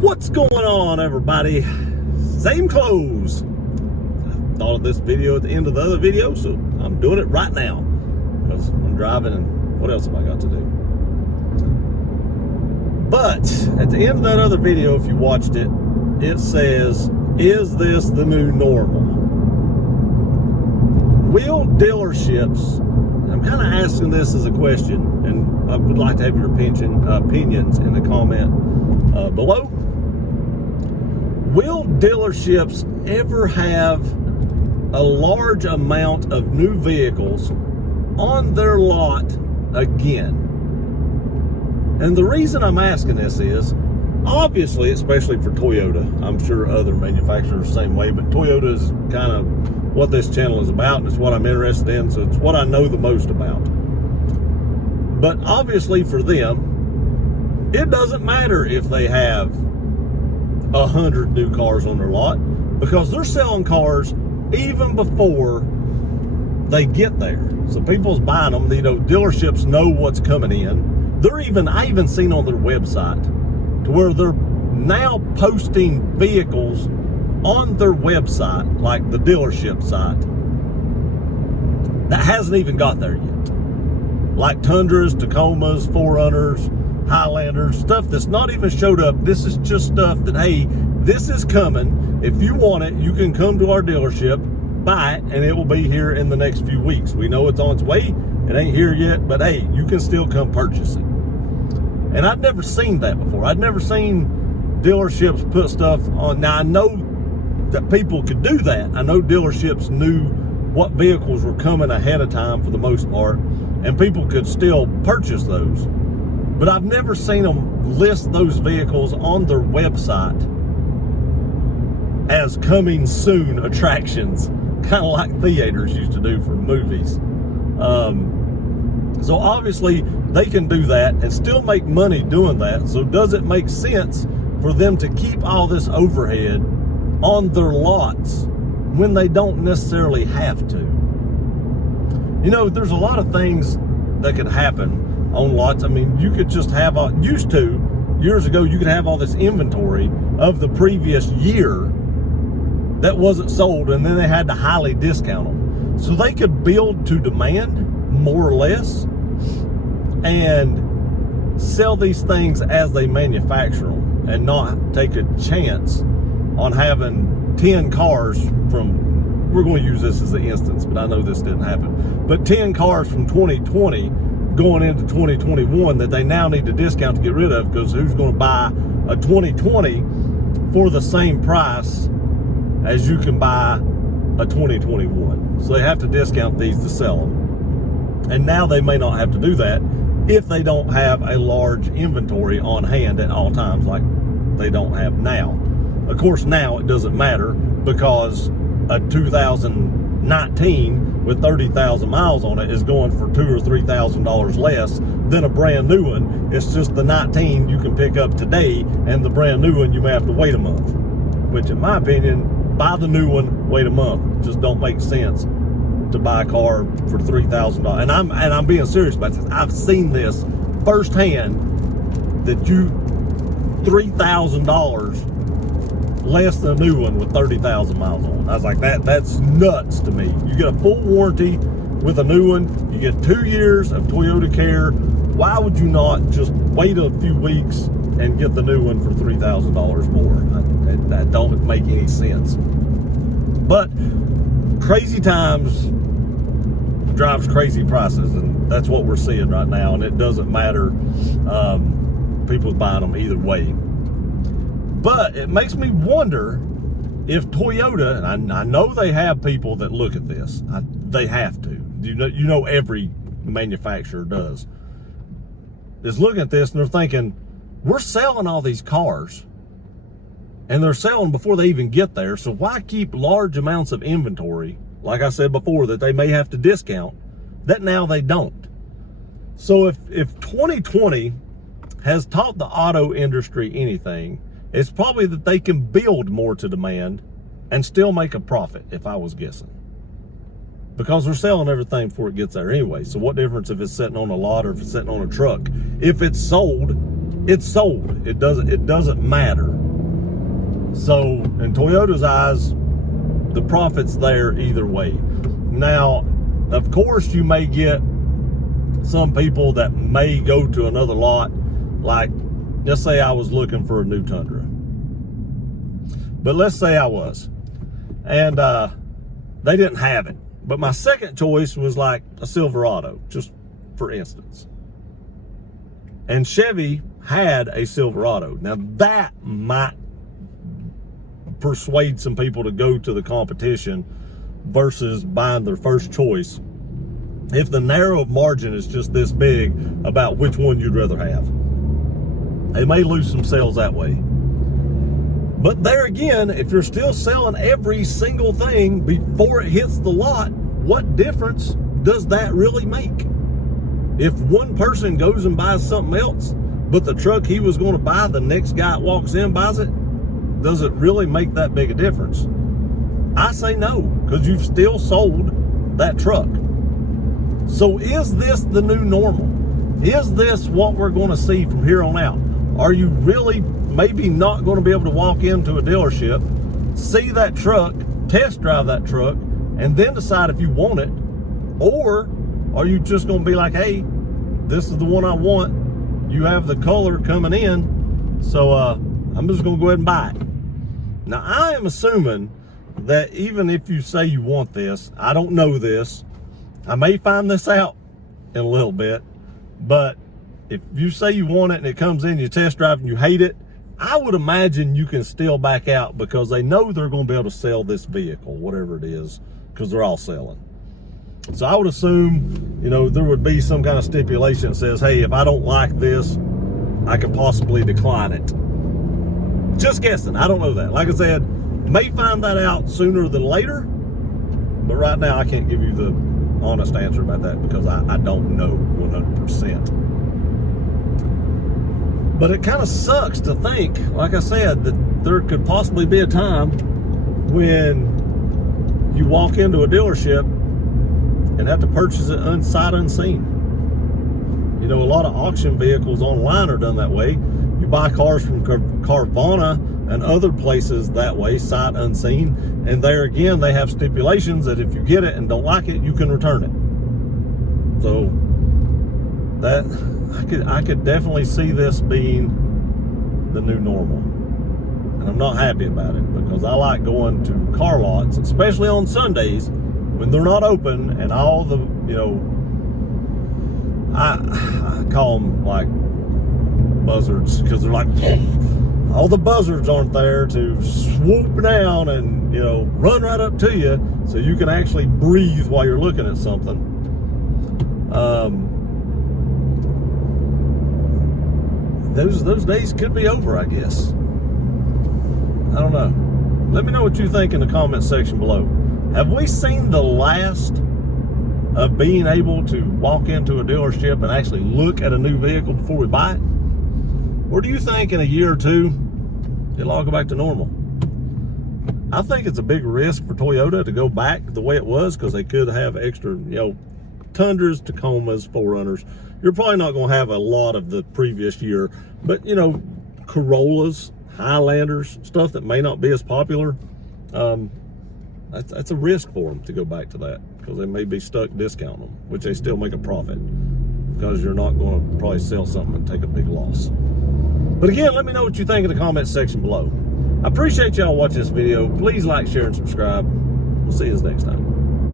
What's going on, everybody? Same clothes. I thought of this video at the end of the other video, so I'm doing it right now because I'm driving and what else have I got to do? But at the end of that other video, if you watched it, it says, is this the new normal? Will dealerships, I'm kind of asking this as a question, and I would like to have your opinions in the comment below. Will dealerships ever have a large amount of new vehicles on their lot again? And the reason I'm asking this is, obviously, especially for Toyota, I'm sure other manufacturers the same way, but Toyota is kind of what this channel is about, and it's what I'm interested in, so it's what I know the most about. But obviously for them, it doesn't matter if they have 100 new cars on their lot, because they're selling cars even before they get there. So people's buying them, you know, dealerships know what's coming in. I even seen on their website to where they're now posting vehicles on their website, like the dealership site, that hasn't even got there yet. Like Tundras, Tacomas, 4Runners, Highlanders, stuff that's not even showed up. This is just stuff that, hey, this is coming. If you want it, you can come to our dealership, buy it, and it will be here in the next few weeks. We know it's on its way. It ain't here yet, but hey, you can still come purchase it. And I'd never seen that before. I'd never seen dealerships put stuff on. Now, I know that people could do that. I know dealerships knew what vehicles were coming ahead of time for the most part, and people could still purchase those. But I've never seen them list those vehicles on their website as coming soon attractions, kind of like theaters used to do for movies. So obviously they can do that and still make money doing that. So does it make sense for them to keep all this overhead on their lots when they don't necessarily have to? You know, there's a lot of things that could happen on lots. I mean, you could just have years ago, you could have all this inventory of the previous year that wasn't sold, and then they had to highly discount them. So they could build to demand, more or less, and sell these things as they manufacture them and not take a chance on having 10 cars from, we're going to use this as an instance, but I know this didn't happen, but 10 cars from 2020 going into 2021 that they now need to discount to get rid of, because who's going to buy a 2020 for the same price as you can buy a 2021? So they have to discount these to sell them. And now they may not have to do that if they don't have a large inventory on hand at all times like they don't have now. Of course, now it doesn't matter, because a 2019 with 30,000 miles on it is going for $2,000 or $3,000 less than a brand new one. It's just the 19 you can pick up today, and the brand new one you may have to wait a month. Which, in my opinion, buy the new one, wait a month. It just don't make sense to buy a car for $3,000. And I'm being serious about this. I've seen this firsthand, that $3,000 less than a new one with 30,000 miles on. I was like, that's nuts to me. You get a full warranty with a new one. You get 2 years of Toyota Care. Why would you not just wait a few weeks and get the new one for $3,000 more? That don't make any sense. But crazy times drives crazy prices, and that's what we're seeing right now. And it doesn't matter. People's buying them either way. But it makes me wonder if Toyota, and I know they have people that look at this. They have to. You know, every manufacturer does. Is looking at this and they're thinking, we're selling all these cars, and they're selling before they even get there. So why keep large amounts of inventory, like I said before, that they may have to discount, that now they don't? So if 2020 has taught the auto industry anything, it's probably that they can build more to demand and still make a profit, if I was guessing. Because they're selling everything before it gets there anyway. So what difference if it's sitting on a lot or if it's sitting on a truck? If it's sold, it's sold. It doesn't matter. So in Toyota's eyes, the profit's there either way. Now, of course, you may get some people that may go to another lot. Like, let's say I was looking for a new Tundra. But let's say I was. And they didn't have it. But my second choice was like a Silverado, just for instance. And Chevy had a Silverado. Now that might persuade some people to go to the competition versus buying their first choice, if the narrow margin is just this big about which one you'd rather have. They may lose some sales that way. But there again, if you're still selling every single thing before it hits the lot, what difference does that really make? If one person goes and buys something else, but the truck he was going to buy, the next guy that walks in buys it, does it really make that big a difference? I say no, because you've still sold that truck. So is this the new normal? Is this what we're going to see from here on out? Are you really maybe not going to be able to walk into a dealership, see that truck, test drive that truck, and then decide if you want it? Or are you just going to be like, hey, this is the one I want. You have the color coming in, so I'm just going to go ahead and buy it. Now, I am assuming that even if you say you want this, I don't know this, I may find this out in a little bit, but if you say you want it and it comes in, you test drive and you hate it, I would imagine you can still back out because they know they're going to be able to sell this vehicle, whatever it is, because they're all selling. So I would assume, there would be some kind of stipulation that says, hey, if I don't like this, I could possibly decline it. Just guessing. I don't know that. Like I said, may find that out sooner than later, but right now I can't give you the honest answer about that because I don't know 100%. But it kind of sucks to think, like I said, that there could possibly be a time when you walk into a dealership and have to purchase it unsight unseen. A lot of auction vehicles online are done that way. You buy cars from Carvana and other places that way, sight unseen. And there again, they have stipulations that if you get it and don't like it, you can return it. So that I could definitely see this being the new normal. And I'm not happy about it because I like going to car lots, especially on Sundays when they're not open and all the, I call them like buzzards because they're like, all the buzzards aren't there to swoop down and, run right up to you so you can actually breathe while you're looking at something. Those days could be over, I guess. I don't know. Let me know what you think in the comment section below. Have we seen the last of being able to walk into a dealership and actually look at a new vehicle before we buy it? Or do you think in a year or two, it'll all go back to normal? I think it's a big risk for Toyota to go back the way it was because they could have extra, Tundras, Tacomas, 4Runners. You're probably not going to have a lot of the previous year, but, Corollas, Highlanders, stuff that may not be as popular, that's a risk for them to go back to that because they may be stuck discounting them, which they still make a profit because you're not going to probably sell something and take a big loss. But again, let me know what you think in the comment section below. I appreciate y'all watching this video. Please like, share, and subscribe. We'll see you next time.